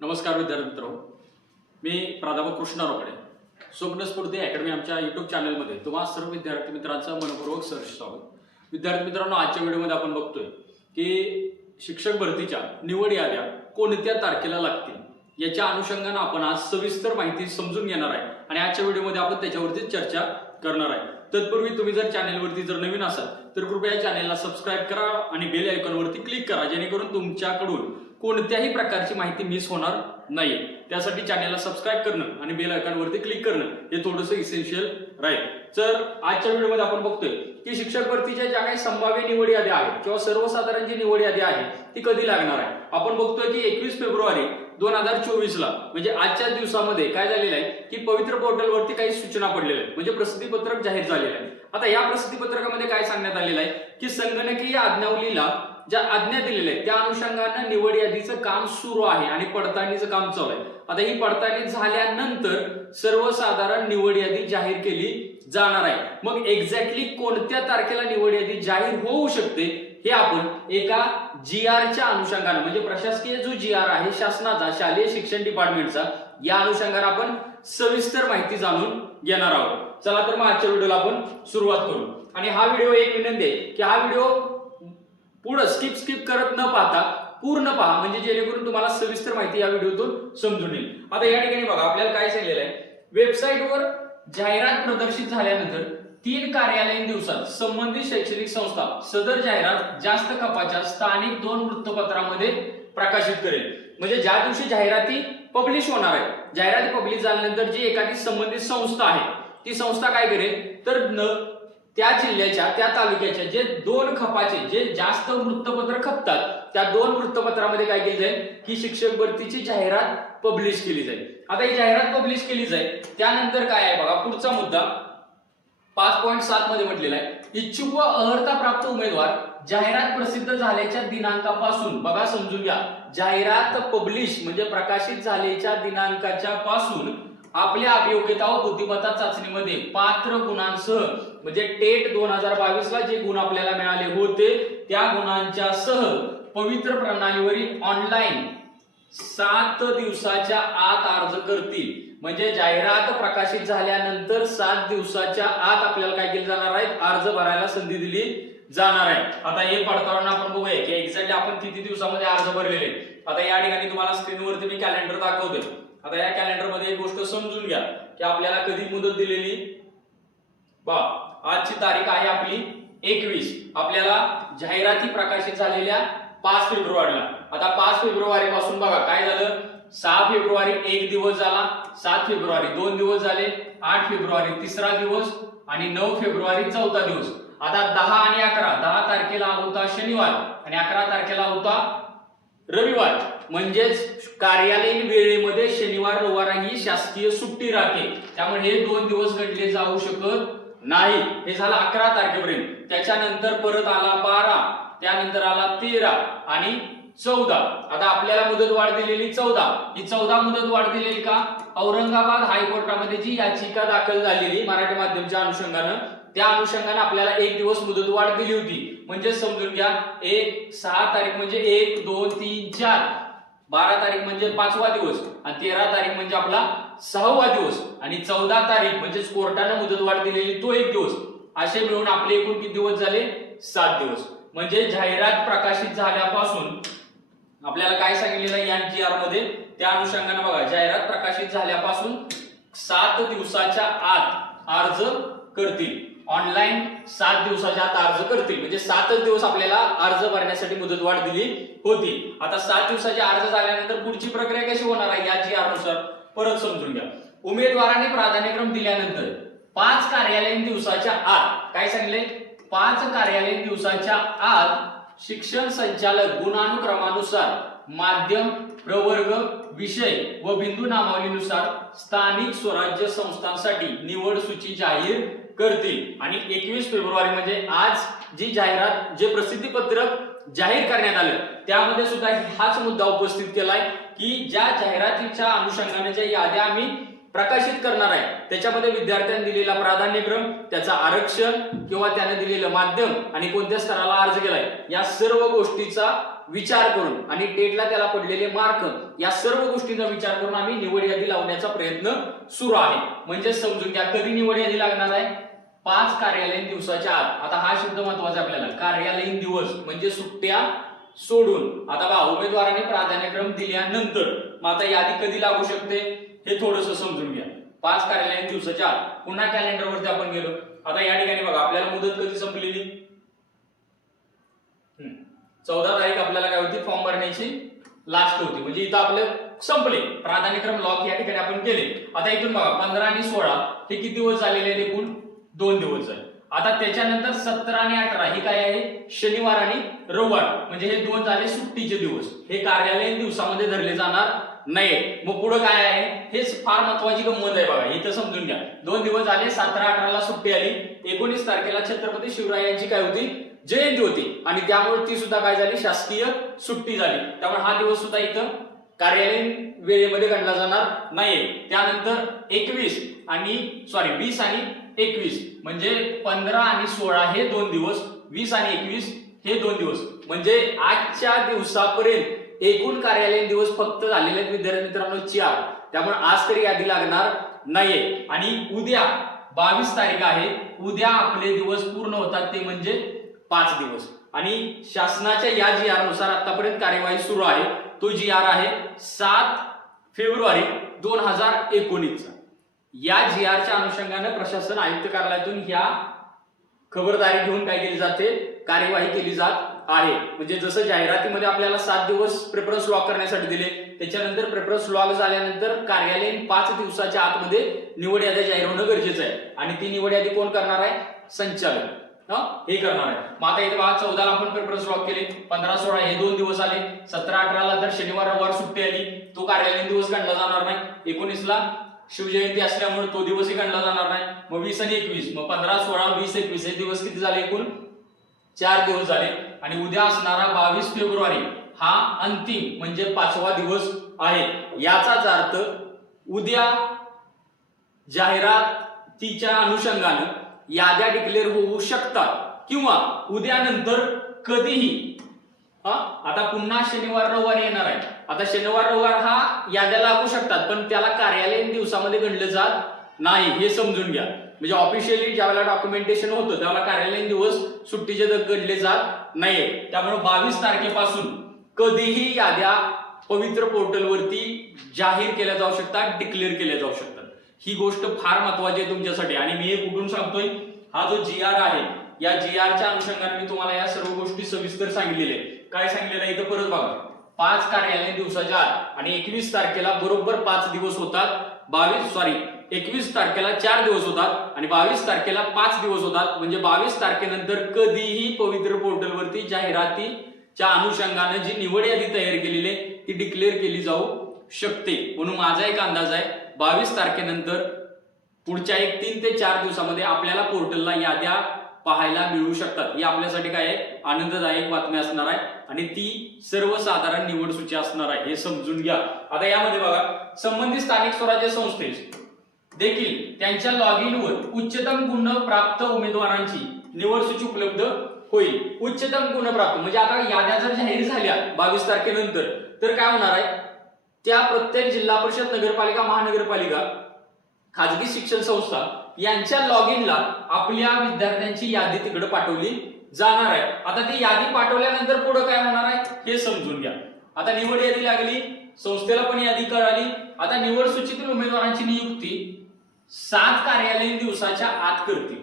नमस्कार विद्यार्थी मित्रांनो, मी प्राध्यापक कृष्णा रोकडे, स्वप्न स्फूर्ती अकॅडमी आमच्या यूट्यूब चॅनलमध्ये तुम्हा सर्व विद्यार्थी मित्रांचं मनपूर्वक सहर्ष स्वागत. विद्यार्थी मित्रांनो, आजच्या व्हिडिओमध्ये आपण बघतोय की शिक्षक भरतीच्या निवड याद्या कोणत्या तारखेला लागतील याच्या अनुषंगाने आपण आज सविस्तर माहिती समजून घेणार आहे आणि आजच्या व्हिडिओमध्ये आपण त्याच्यावरती चर्चा करणार आहे. तत्पूर्वी तुम्ही जर चॅनलवरती जर नवीन असाल तर कृपया चॅनलला सबस्क्राईब करा आणि बेल आयकॉनवरती क्लिक करा, जेणेकरून तुमच्याकडून कोणत्याही प्रकारची माहिती मिस होणार नाही. त्यासाठी चॅनलला सबस्क्राईब करणं आणि बेल आयकॉनवरती क्लिक करणं हे थोडंसं इसेन्शियल राहील. तर आजच्या व्हिडिओमध्ये आपण बघतोय की शिक्षक भरतीच्या ज्या काही संभाव्य निवड याद्या आहेत किंवा सर्वसाधारण जी निवड यादी आहे ती कधी लागणार आहे. आपण बघतोय की 21 फेब्रुवारी 2024 ला म्हणजे आजच्या दिवसामध्ये काय झालेलं आहे की पवित्र पोर्टलवरती काही सूचना पडलेल्या आहेत, म्हणजे प्रसिद्धीपत्रक जाहीर झालेलं आहे. आता या प्रसिद्धीपत्रकामध्ये काय सांगण्यात आलेलं आहे की संगणकीय आज्ञावलीला ज्या आज्ञा दिलेल्या आहेत त्या अनुषंगाने निवड यादीचं काम सुरू आहे आणि पडताळणीचं काम चालू आहे. आता ही पडताळणी झाल्यानंतर सर्वसाधारण निवड यादी जाहीर केली जाणार आहे. मग एक्झॅक्टली कोणत्या तारखेला निवड यादी जाहीर होऊ शकते हे आपण एका GR अनुषंगाने, म्हणजे प्रशासकीय जो GR आहे शासनाचा, शालेय शिक्षण डिपार्टमेंटचा, या अनुषंगाने आपण सविस्तर माहिती जाणून घेणार आहोत. चला तर मग आजच्या व्हिडिओला आपण सुरुवात करू. आणि हा व्हिडिओ एक विनंती आहे की हा व्हिडिओ पुढे स्किप करत न पाहता पूर्ण पहा, म्हणजे जेणेकरून तुम्हाला सविस्तर माहिती या व्हिडिओतून समजून येईल. आता या ठिकाणी बघा आपल्याला काय सांगितलेलं आहे, वेबसाईटवर जाहिरात प्रदर्शित झाल्यानंतर 3 कार्यालयीन दिवसात संबंधित शैक्षणिक संस्था सदर जाहिरात जास्त खपाच्या स्थानिक 2 वृत्तपत्रांमध्ये प्रकाशित करेल. म्हणजे ज्या दिवशी जाहिराती पब्लिश होणार आहे, जाहिराती पब्लिश झाल्यानंतर जी एखादी संबंधित संस्था आहे ती संस्था काय करेल तर त्या जिल्ह्याच्या त्या तालुक्याच्या जे 2 खपाचे जे जास्त वृत्तपत्र खपतात त्या 2 वृत्तपत्रामध्ये काय केली जाईल की शिक्षक भरतीची जाहिरात पब्लिश केली जाईल. आता ही जाहिरात पब्लिश केली जाईल त्यानंतर काय आहे बघा, पुढचा मुद्दा 5.7 मध्ये म्हटलेला आहे, इच्छुक व अर्हता प्राप्त उमेदवार जाहिरात प्रसिद्ध झाल्याच्या दिनांकापासून, बघा समजून घ्या, जाहिरात पब्लिश म्हणजे प्रकाशित झाल्याच्या दिनांकाच्या पासून आपल्या अभियोग्यता व बुद्धिमत्ता चाचणीमध्ये पात्र गुणांसह, म्हणजे टेट 2022 ला जे गुण आपल्याला मिळाले होते त्या गुणांच्या सह पवित्र प्रणालीवरील ऑनलाईन 7 दिवसाच्या आत अर्ज करतील. म्हणजे जाहिरात प्रकाशित झाल्यानंतर 7 दिवसाच्या आत आपल्याला काय केलं जाणार आहे, अर्ज भरायला संधी दिली जाणार आहे. आता हे पडताळून आपण बघूया की एक्झॅक्टली आपण किती दिवसामध्ये अर्ज भरलेले. आता या ठिकाणी तुम्हाला स्क्रीनवरती मी कॅलेंडर दाखवतोय. आता या कॅलेंडर मध्ये एक गोष्ट समजून घ्या की आपल्याला कधी मुदत दिलेली, आजची तारीख आहे आपली 21, आपल्याला जाहिराती प्रकाशित झालेल्या 5 फेब्रुवारीला. आता 5 फेब्रुवारी पासून बघा काय झालं, 6 फेब्रुवारी 1 दिवस झाला, 7 फेब्रुवारी 2 दिवस झाले, 8 फेब्रुवारी 3रा दिवस आणि 9 फेब्रुवारी 4था दिवस. आता 10 आणि 11, 10 तारखेला होता शनिवार आणि 11 तारखेला होता रविवार, म्हणजेच कार्यालयीन वेळेमध्ये शनिवार रविवार ही शासकीय सुट्टी राहते, त्यामुळे हे 2 दिवस गणले जाऊ शकत नाही. हे झालं 11 तारखेपर्यंत. त्याच्यानंतर परत आला 12, त्यानंतर आला 13 आणि 14. आता आपल्याला मुदत वाढ दिलेली 14. ही 14 मुदत वाढ दिलेली का, औरंगाबाद हायकोर्टामध्ये जी याचिका दाखल झालेली मराठी माध्यमच्या अनुषंगानं, त्या अनुषंगाने आपल्याला 1 दिवस मुदत वाढ दिली होती. म्हणजे समजून घ्या, 6 तारीख म्हणजे 1 2 3 4, 12 तारीख म्हणजे 5वा दिवस आणि 13 तारीख म्हणजे आपला 6वा दिवस आणि 14 तारीख म्हणजे कोर्टाने मुदत वाढ दिलेली तो 1 दिवस. असे मिळून आपले एकूण किती दिवस झाले, 7 दिवस. म्हणजे जाहिरात प्रकाशित झाल्यापासून आपल्याला काय सांगितलेलं आहे या GR मध्ये, त्या अनुषंगाने बघा, जाहिरात प्रकाशित झाल्यापासून 7 दिवसाच्या आत अर्ज करतील, ऑनलाईन 7 दिवसाच्या आत अर्ज करतील. म्हणजे 7च दिवस आपल्याला अर्ज भरण्यासाठी मुदत वाढ दिली होती. आता 7 दिवसाचे अर्ज झाल्यानंतर पुढची प्रक्रिया कशी होणार आहे या GR नुसार परत समजून घ्या. उमेदवाराने प्राधान्यक्रम दिल्यानंतर 5 कार्यालयीन दिवसाच्या आत, काय सांगितले, 5 कार्यालयीन दिवसाच्या आत शिक्षण संचालक गुणानुक्रमानुसार माध्यम, प्रवर्ग, विषय व बिंदू नामावलीनुसार स्थानिक स्वराज्य संस्थांसाठी निवड सूची जाहीर करतील. आणि 21 फेब्रुवारी म्हणजे आज जी जाहिरात, जे प्रसिद्धीपत्रक जाहीर करण्यात आलं त्यामध्ये सुद्धा हाच मुद्दा उपस्थित केलाय की ज्या जाहिरातीच्या अनुषंगाने ज्या याद्या आम्ही प्रकाशित करणार आहे त्याच्यामध्ये विद्यार्थ्यांनी दिलेला प्राधान्यक्रम, त्याचा आरक्षण किंवा त्याने दिलेलं माध्यम आणि कोणत्या स्तराला अर्ज केलाय या सर्व गोष्टीचा विचार करून आणि टेटला त्याला पडलेले मार्क या सर्व गोष्टींचा विचार करून आम्ही निवड यादी लावण्याचा प्रयत्न सुरू आहे. म्हणजे समजून घ्या कधी निवड यादी लागणार आहे, 5 कार्यालयीन दिवसाच्या आत. आता हा शब्द महत्वाचा आपल्याला, कार्यालयीन दिवस म्हणजे सुट्ट्या सोडून. आता बघा उमेदवारांनी प्राधान्यक्रम दिल्यानंतर मग आता यादी कधी लागू शकते हे थोडंसं समजून घ्या. 5 कार्यालयीन दिवसाच्या आत. पुन्हा कॅलेंडरवरती आपण गेलो. आता या ठिकाणी बघा आपल्याला मुदत कधी संपलेली, 14 तारीख आपल्याला काय होती फॉर्म भरण्याची लास्ट होती. म्हणजे इथं आपले संपले प्राधान्यक्रम लॉक या ठिकाणी आपण केले. आता इथून बघा 15 आणि 16 हे किती दिवस झालेले आहेत, एकूण 2 दिवस झाले. आता त्याच्यानंतर 17 आणि 18 हे काय आहे, शनिवार आणि रविवार. म्हणजे हे 2 झाले सुट्टीचे दिवस. हे कार्यालयीन दिवसामध्ये धरले जाणार नाही. मग पुढे काय आहे, हेच फार महत्वाची गंमत आहे बघा. इथं समजून घ्या 2 दिवस झाले, 17-18 ला सुट्टी आली. 19 तारखेला छत्रपती शिवरायांची काय होती, जयंती होती आणि त्यामुळे ती सुद्धा काय झाली, शासकीय सुट्टी झाली. त्यामुळे हा दिवस सुद्धा इथं कार्यालयीन वेळेमध्ये गणला जाणार नाहीये. त्यानंतर 20 आणि 21 म्हणजे 15 आणि 16 हे 2 दिवस, 20 आणि 21 हे 2 दिवस. म्हणजे आजच्या दिवसापर्यंत एकूण कार्यालयीन दिवस फक्त झालेले आहेत विद्यार्थी मित्रांनो 4. त्यामुळे आज तरी यादी लागणार नाहीये. आणि उद्या 22 तारीख आहे, उद्या आपले दिवस पूर्ण होतात ते म्हणजे 5 दिवस. आणि शासनाच्या या GR नुसार आतापर्यंत कार्यवाही सुरू आहे. तो GR आहे 7 फेब्रुवारी 2019 चा. या GRच्या अनुषंगाने प्रशासन आयुक्त कार्यालयातून ह्या खबरदारी घेऊन काय केली जाते, कार्यवाही केली जात आहे. म्हणजे जसं जाहिरातीमध्ये आपल्याला 7 दिवस प्रेफरन्स लॉक करण्यासाठी दिले, त्याच्यानंतर प्रेफरन्स लॉक झाल्यानंतर कार्यालयीन 5 दिवसाच्या आतमध्ये निवड यादी जाहीर होणं गरजेचं आहे. आणि ती निवड यादी कोण करणार आहे, संचालक हे करणार आहे. मग आता इथे बघा 14 ला आपण प्रेफरन्स लॉक केले, 15-16 हे 2 दिवस आले, 17-18 ला तर शनिवार रविवार सुट्टी आली, तो कार्यालयीन दिवस गणला जाणार नाही. 19 ला शिवजयंती असल्यामुळे तो दिवसही गणला जाणार नाही. मग 20 आणि 21, मग 15, 16, 20, 21 हे दिवस किती झाले, एकूण 4 दिवस झाले. आणि उद्या असणारा 22 फेब्रुवारी हा अंतिम म्हणजे 5वा दिवस आहे. याचाच अर्थ उद्या जाहिरातीच्या अनुषंगाने याद्या डिक्लेअर होऊ शकतात किंवा उद्यानंतर कधीही. आता पुन्हा शनिवार रविवार येणार आहे. आता शनिवार रविवार हा याद्या लागू शकतात, पण त्याला कार्यालयीन दिवसामध्ये गणलं जात नाही, हे समजून घ्या. म्हणजे ऑफिशियली ज्यावेळेला डॉक्युमेंटेशन होतं त्यावेळेला कार्यालयीन दिवस सुट्टीचे गणले जात नाहीये. त्यामुळे 22 तारखेपासून कधीही याद्या पवित्र पोर्टलवरती जाहीर केल्या जाऊ शकतात, डिक्लेअर केल्या जाऊ शकतात. ही गोष्ट फार महत्वाची आहे तुमच्यासाठी. आणि मी हे कुठून सांगतोय, हा जो GR आहे या GRच्या अनुषंगाने मी तुम्हाला या सर्व गोष्टी सविस्तर सांगितलेल्या आहे. काय सांगितलेलं आहे इथं परत बघा, 5 कार्यालयीन दिवसाच्या आत आणि 21 तारखेला बरोबर 5 दिवस होतात. 21 तारखेला 4 दिवस होतात आणि 22 तारखेला 5 दिवस होतात. म्हणजे 22 तारखेनंतर कधीही पवित्र पोर्टलवरती जाहिरातीच्या अनुषंगाने जी निवड यादी तयार केलेली आहे ती डिक्लेअर केली जाऊ शकते. म्हणून माझा एक अंदाज आहे 22 तारखेनंतर पुढच्या 3 ते 4 दिवसामध्ये आपल्याला पोर्टलला याद्या पाहायला मिळू शकतात. ही आपल्यासाठी काय आहे, आनंददायक बातमी असणार आहे आणि ती सर्वसाधारण निवड सूची असणार आहे, हे समजून घ्या. आता यामध्ये बघा, संबंधित स्थानिक स्वराज्य संस्थेस देखील त्यांच्या लॉगिन वर उच्चतम गुण प्राप्त उमेदवारांची निवड सूची उपलब्ध होईल. उच्चतम गुण प्राप्त म्हणजे आता याद्या जर जाहीर झाल्या 22 तारखेनंतर तर काय होणार आहे, त्या प्रत्येक जिल्हा परिषद, नगरपालिका, महानगरपालिका, खाजगी शिक्षण संस्था यांच्या लॉगिनला आपल्या विद्यार्थ्यांची यादी तिकडे पाठवली जाणार आहे. आता ती यादी पाठवल्यानंतर पुढे काय होणार आहे हे समजून घ्या. आता निवड यादी लागली, संस्थेला पण यादी कळाली. आता निवड सूचीतील उमेदवारांची नियुक्ती 7 कार्यालयीन दिवसाच्या आत करतील.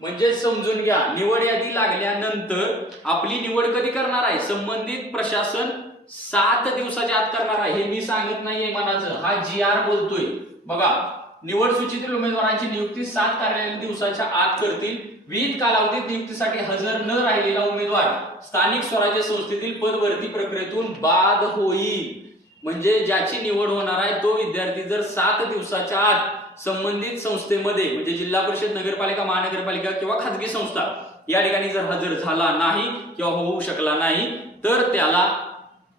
म्हणजे समजून घ्या, निवड यादी लागल्यानंतर आपली निवड कधी करणार आहे, संबंधित प्रशासन 7 दिवसाच्या आत करणार आहे. हे मी सांगत नाहीये मनाचं, हा GR बोलतोय. बघा, निवड सूचीतील उमेदवारांची नियुक्ती 7 कार्यालयीन दिवसाच्या आत करतील. विहित कालावधीत नियुक्तीसाठी हजर न राहिलेला उमेदवार स्थानिक स्वराज्य संस्थेतील पदभरती प्रक्रियेतून बाद होईल. म्हणजे ज्याची निवड होणार आहे तो विद्यार्थी जर 7 दिवसाच्या आत संबंधित संस्थेमध्ये म्हणजे जिल्हा परिषद, नगरपालिका, महानगरपालिका किंवा खाजगी संस्था या ठिकाणी जर हजर झाला नाही किंवा होऊ शकला नाही तर त्याला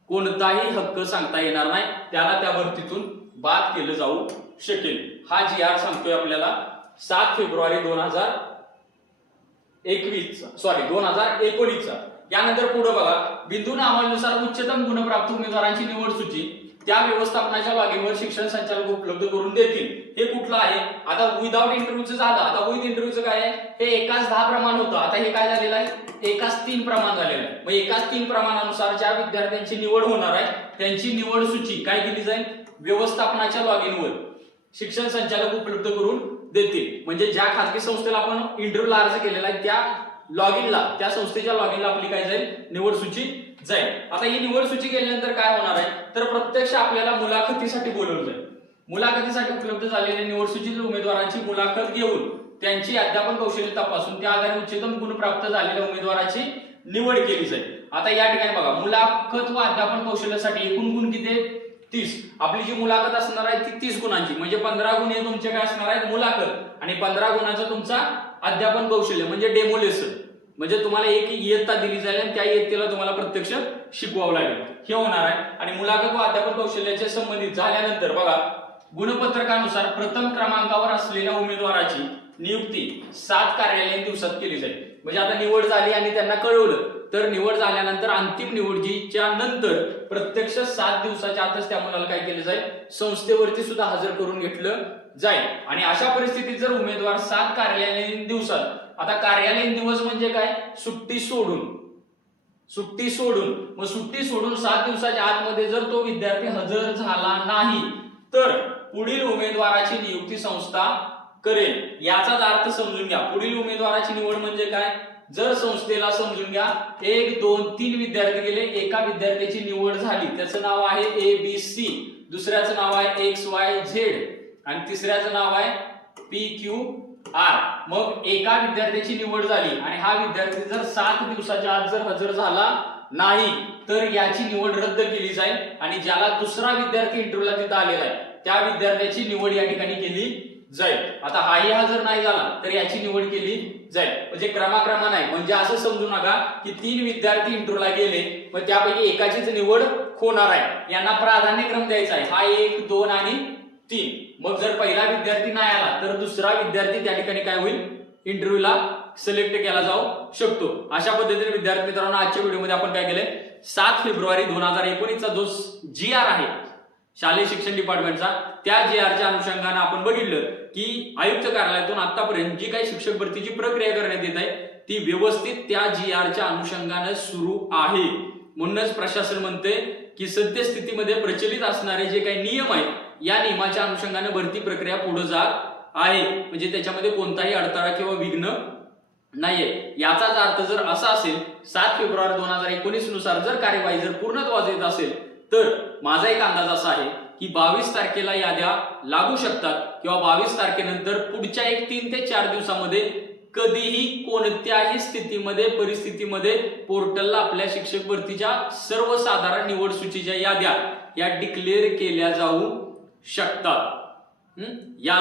कोणताही हक्क सांगता येणार नाही, त्याला त्या भरतीतून बाद केलं जाऊ शकेल. हा GR सांगतोय आपल्याला 7 फेब्रुवारी 2019 चा. यानंतर पुढे बघा, बिंदू नावानुसार उच्चतम गुणप्राप्त उमेदवारांची निवड सूची त्या व्यवस्थापनाच्या लॉगिनवर शिक्षण संचालक उपलब्ध करून देतील. हे कुठलं आहे? आता विदाउट इंटरव्ह्यूचं झालं, आता विथ इंटरव्ह्यूचं काय आहे? हे एकाच 10 प्रमाण होतं, आता हे काय झालेलं आहे? एकाच 3 प्रमाण झालेलं आहे. मग एकाच 3 प्रमाणानुसार ज्या विद्यार्थ्यांची निवड होणार आहे त्यांची निवड सूची काय केली जाईल? व्यवस्थापनाच्या लॉगिनवर शिक्षण संचालक उपलब्ध करून देतील. म्हणजे ज्या खासगी संस्थेला आपण इंटरव्ह्यूला अर्ज केलेला आहे त्या लॉगिनला, त्या संस्थेच्या लॉगिनला आपली काय जाईल? निवड सूची जाईल. आता ही निवड सूची केल्यानंतर काय होणार आहे? तर प्रत्यक्ष आपल्याला मुलाखतीसाठी बोलवलं जाईल. मुलाखतीसाठी उपलब्ध झालेल्या निवड सूचीतील उमेदवारांची मुलाखत घेऊन त्यांची अध्यापन कौशल्य तपासून त्या आधारे उच्चतम गुण प्राप्त झालेल्या उमेदवाराची निवड केली जाईल. आता या ठिकाणी बघा, मुलाखत व अध्यापन कौशल्यासाठी एकूण गुण किती आहेत? 30. आपली जी मुलाखत असणार आहे ती 30 गुणांची, म्हणजे 15 गुण हे तुमचे काय असणार आहेत? मुलाखत, आणि 15 गुणाचा तुमचा अध्यापन कौशल्य म्हणजे डेमो लेसन. म्हणजे तुम्हाला एक इयत्ता दिली जाईल आणि त्या इयत्तेला तुम्हाला प्रत्यक्ष शिकवावं लागेल, हे होणार आहे. आणि मुलाखत व अध्यापन कौशल्याच्या संबंधित झाल्यानंतर बघा, गुणपत्रकानुसार प्रथम क्रमांकावर असलेल्या उमेदवाराची नियुक्ती 7 कार्यालयीन दिवसात केली जाईल. म्हणजे आता निवड झाली आणि त्यांना कळवलं, तर निवड झाल्यानंतर अंतिम निवडीच्या नंतर प्रत्यक्ष 7 दिवसाच्या आतच त्या मुलाला काय केलं जाईल? संस्थेवरती सुद्धा हजर करून घेतलं जाईल. आणि अशा परिस्थितीत जर उमेदवार 7 कार्यालयीन दिवसात, आता कार्यालयीन दिवस म्हणजे काय? सुट्टी सोडून मग सुट्टी सोडून 7 दिवसाच्या आतमध्ये जर तो विद्यार्थी हजर झाला नाही तर पुढील उमेदवाराची नियुक्ती संस्था करेल. याचाच अर्थ समजून घ्या. पुढील उमेदवाराची निवड म्हणजे काय? जर संस्थेला समजून घ्या 1, 2, 3 विद्यार्थी गेले, एका विद्यार्थ्याची निवड झाली, त्याचं नाव आहे ABC, दुसऱ्याचं नाव आहे XYZ आणि तिसऱ्याचं नाव आहे PQR. मग एका विद्यार्थ्याची निवड झाली आणि हा विद्यार्थी जर 7 दिवसाच्या आत जर हजर झाला नाही तर याची निवड रद्द केली जाईल आणि ज्याला दुसरा विद्यार्थी इंटरव्ह्यूला तिथं आलेला आहे त्या विद्यार्थ्याची निवड या ठिकाणी केली जाईल. आता हाही हजर नाही झाला तर याची निवड केली जाईल. म्हणजे क्रमाक्रमाने नाही. म्हणजे असं समजू नका की 3 विद्यार्थी इंटरव्ह्यूला गेले मग त्यापैकी एकाचीच निवड होणार आहे, यांना प्राधान्यक्रम द्यायचा आहे. हा 1, 2 आणि 3. मग जर पहिला विद्यार्थी नाही आला तर दुसरा विद्यार्थी त्या ठिकाणी काय होईल? इंटरव्ह्यूला सिलेक्ट केला जाऊ शकतो. अशा पद्धतीने विद्यार्थी मित्रांनो आजच्या व्हिडिओमध्ये आपण काय केलंय? 7 फेब्रुवारी 2019 चा जो GR आहे शालेय शिक्षण डिपार्टमेंटचा, त्या GR च्या अनुषंगाने आपण बघितलं की आयुक्त कार्यालयातून आतापर्यंत जी काही शिक्षक भरतीची प्रक्रिया करण्यात येत आहे ती व्यवस्थित त्या GR च्या अनुषंगाने सुरू आहे. म्हणूनच प्रशासन म्हणते की सद्यस्थितीमध्ये प्रचलित असणारे जे काही नियम आहेत या नियमाच्या अनुषंगाने भरती प्रक्रिया पुढे जात आहे. म्हणजे त्याच्यामध्ये कोणताही अडथळा किंवा विघ्न नाहीये. याचाच अर्थ जर असा असेल 7 फेब्रुवारी 2019 नुसार जर कार्यवाही जर पूर्णत्वास येत असेल तर माझा एक अंदाज असा आहे की 22 तारखेला याद्या लागू शकतात किंवा 22 तारखेनंतर पुढच्या 3 ते 4 दिवसामध्ये कधीही कोणत्याही स्थितीमध्ये परिस्थितीमध्ये पोर्टलला आपल्या शिक्षक भरतीच्या सर्वसाधारण निवड सूचीच्या याद्या या डिक्लेअर केल्या जाऊ शकतात. या